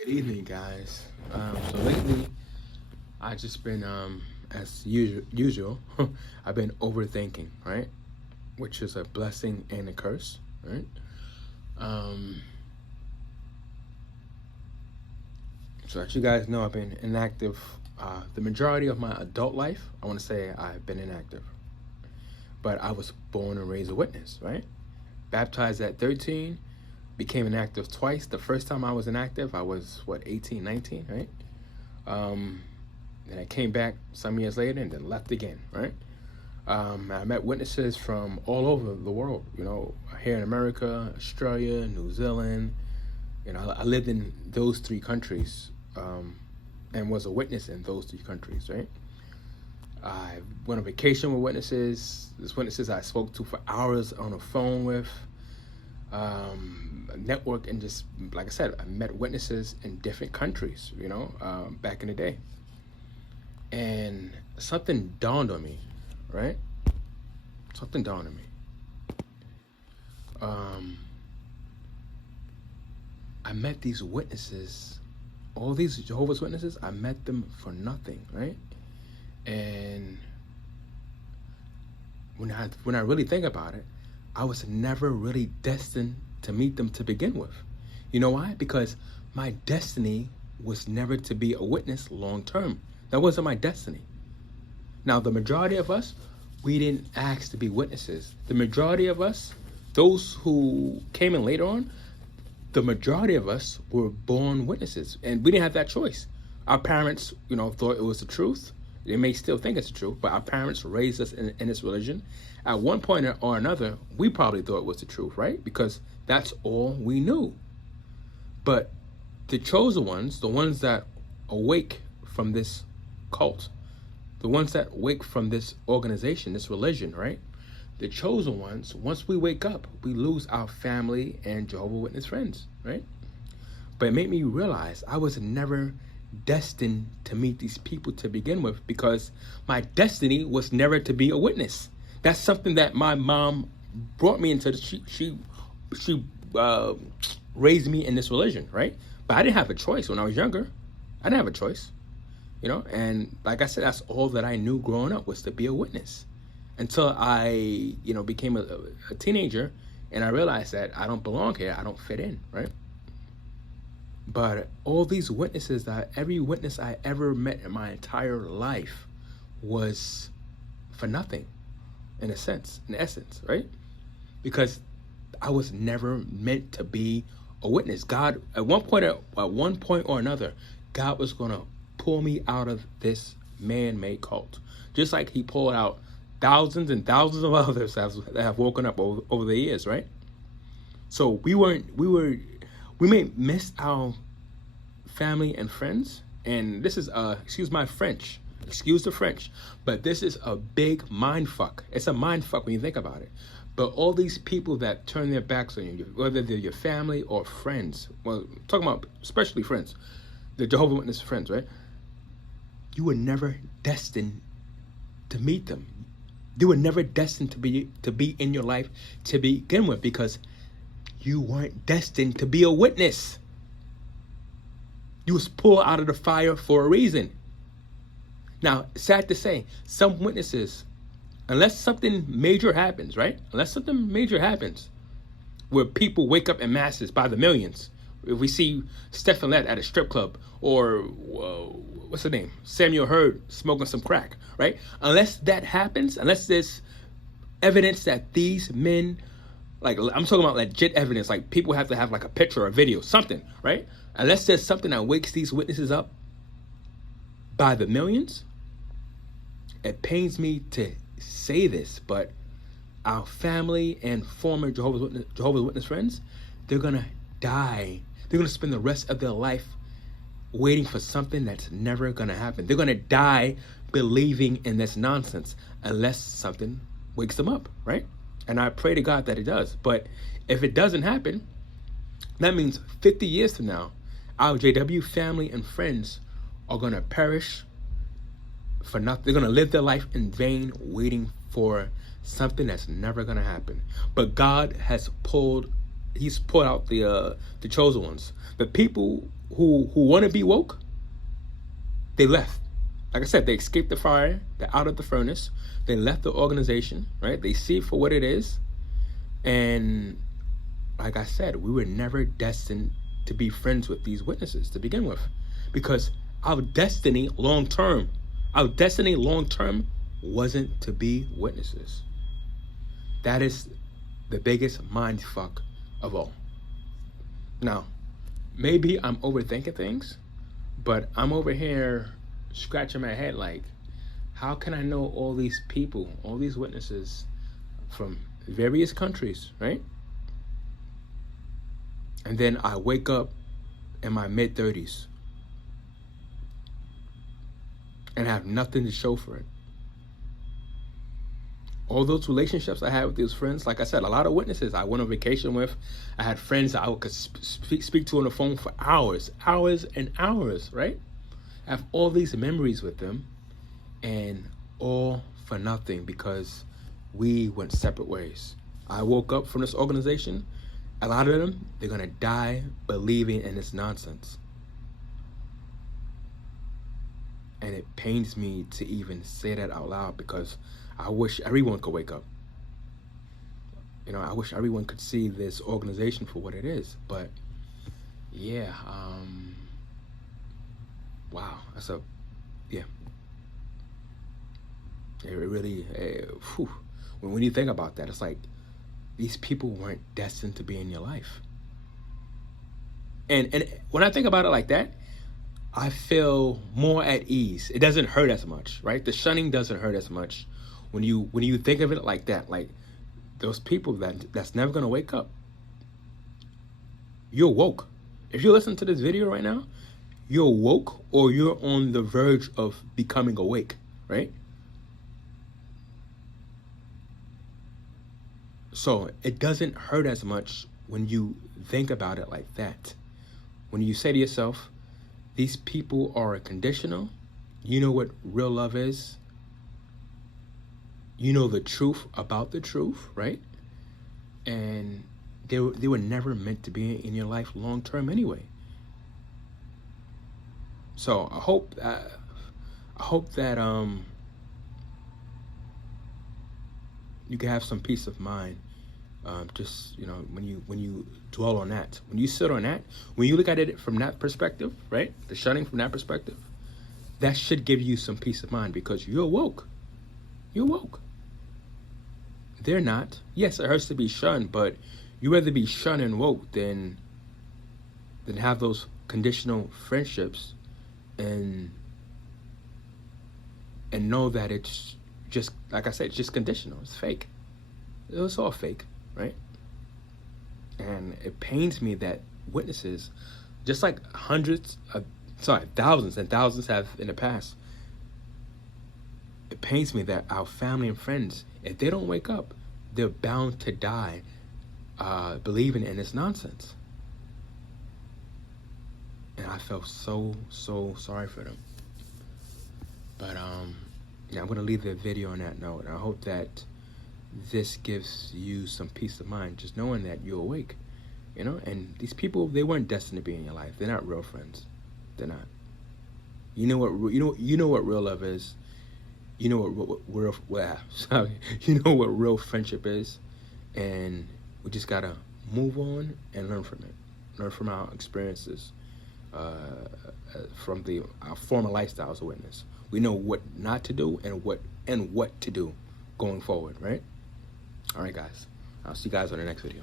Good evening, guys. So lately, I just been, as usual, I've been overthinking, right? Which is a blessing and a curse, right? Um, so as you guys know, I've been inactive. The majority of my adult life, I want to say I've been inactive. But I was born and raised a witness, right? Baptized at 13, became inactive twice. The first time I was inactive, I was, 18, 19, right? And I came back some years later and then left again, right? I met witnesses from all over the world, here in America, Australia, New Zealand. I lived in those three countries, and was a witness in those three countries, right? I went on vacation with witnesses. There's witnesses I spoke to for hours on the phone with. Network, and just like I said, I met witnesses in different countries, back in the day. And something dawned on me, right? Something dawned on me. I met these witnesses, all these Jehovah's Witnesses, I met them for nothing, right? And when I really think about it, I was never really destined to meet them to begin with. You know why? Because my destiny was never to be a witness long term. That wasn't my destiny. Now, the majority of us, we didn't ask to be witnesses. The majority of us, those who came in later on, the majority of us were born witnesses, and we didn't have that choice. Our parents, thought it was the truth. They may still think it's the truth, but our parents raised us in this religion. At one point or another, we probably thought it was the truth, right? Because that's all we knew. But the chosen ones, the ones that awake from this cult, the ones that wake from this organization, this religion, right? The chosen ones, once we wake up, we lose our family and Jehovah's Witness friends, right? But it made me realize I was never destined to meet these people to begin with, because my destiny was never to be a witness. That's something that my mom brought me into. She raised me in this religion, right? But I didn't have a choice when I was younger. I didn't have a choice. And like I said, that's all that I knew growing up, was to be a witness, until I became a teenager, and I realized that I don't belong here, I don't fit in, right? But all these witnesses, every witness I ever met in my entire life was for nothing, in essence, right? Because I was never meant to be a witness. God, at one point or another, God was going to pull me out of this man-made cult, just like he pulled out thousands and thousands of others that have woken up over the years, right? So we may miss our family and friends, and this is excuse the French, but this is a big mind fuck. It's a mind fuck when you think about it. But all these people that turn their backs on you, whether they're your family or friends, well, talking about especially friends, the Jehovah's Witness friends, right? You were never destined to meet them. They were never destined to be in your life to begin with, because you weren't destined to be a witness. You was pulled out of the fire for a reason. Now, sad to say, some witnesses, unless something major happens, right? Unless something major happens, where people wake up in masses by the millions. If we see Stephen Lett at a strip club, or what's the name? Samuel Hurd smoking some crack, right? Unless that happens, unless there's evidence that these men, like I'm talking about legit evidence, like people have to have like a picture or a video, something, right? Unless there's something that wakes these witnesses up by the millions, it pains me to say this, but our family and former Jehovah's Witness friends, they're gonna die. They're gonna spend the rest of their life waiting for something that's never gonna happen. They're gonna die believing in this nonsense unless something wakes them up, right? And I pray to God that it does. But if it doesn't happen, that means 50 years from now, our JW family and friends are gonna perish for nothing. They're gonna live their life in vain, waiting for something that's never gonna happen. But God has pulled out the chosen ones, the people who want to be woke, they left. Like I said, they escaped the fire. They're out of the furnace. They left the organization, right? They see it for what it is. And like I said, we were never destined to be friends with these witnesses to begin with, because our destiny long term wasn't to be witnesses. That is the biggest mind fuck of all. Now, maybe I'm overthinking things, but I'm over here scratching my head like, how can I know all these people, all these witnesses from various countries, right? And then I wake up in my mid-30s and have nothing to show for it. All those relationships I had with these friends, like I said, a lot of witnesses I went on vacation with. I had friends that I could speak to on the phone for hours and hours, right? I have all these memories with them, and all for nothing because we went separate ways. I woke up from this organization. A lot of them, they're gonna die believing in this nonsense. And it pains me to even say that out loud, because I wish everyone could wake up. You know, I wish everyone could see this organization for what it is. But yeah, wow, yeah. It really, when you think about that, it's like these people weren't destined to be in your life. And when I think about it like that, I feel more at ease. It doesn't hurt as much, right? The shunning doesn't hurt as much when you think of it like that. Like those people that's never gonna wake up. You're woke. If you listen to this video right now, you're woke, or you're on the verge of becoming awake, right? So it doesn't hurt as much when you think about it like that. When you say to yourself, these people are conditional. You know what real love is. You know the truth about the truth, right? And they were never meant to be in your life long term anyway. So I hope that you can have some peace of mind. Just, you know, when you dwell on that, when you sit on that, when you look at it from that perspective, right? The shunning from that perspective, that should give you some peace of mind, because you're woke. You're woke. They're not. Yes, it hurts to be shunned, but you rather be shunned and woke than have those conditional friendships and know that it's just, like I said, it's just conditional. It's fake. It's all fake, right? And it pains me that witnesses, just like thousands and thousands have in the past, it pains me that our family and friends, if they don't wake up, they're bound to die believing in this nonsense. And I felt so sorry for them. But yeah, I'm gonna leave the video on that note. I hope that this gives you some peace of mind, just knowing that you're awake, you know. And these people, they weren't destined to be in your life. They're not real friends. They're not. You know what real love is. You know you know what real friendship is, and we just gotta move on and learn from it. Learn from our experiences, from our former lifestyle as a witness. We know what not to do and what to do going forward, right? All right, guys. I'll see you guys on the next video.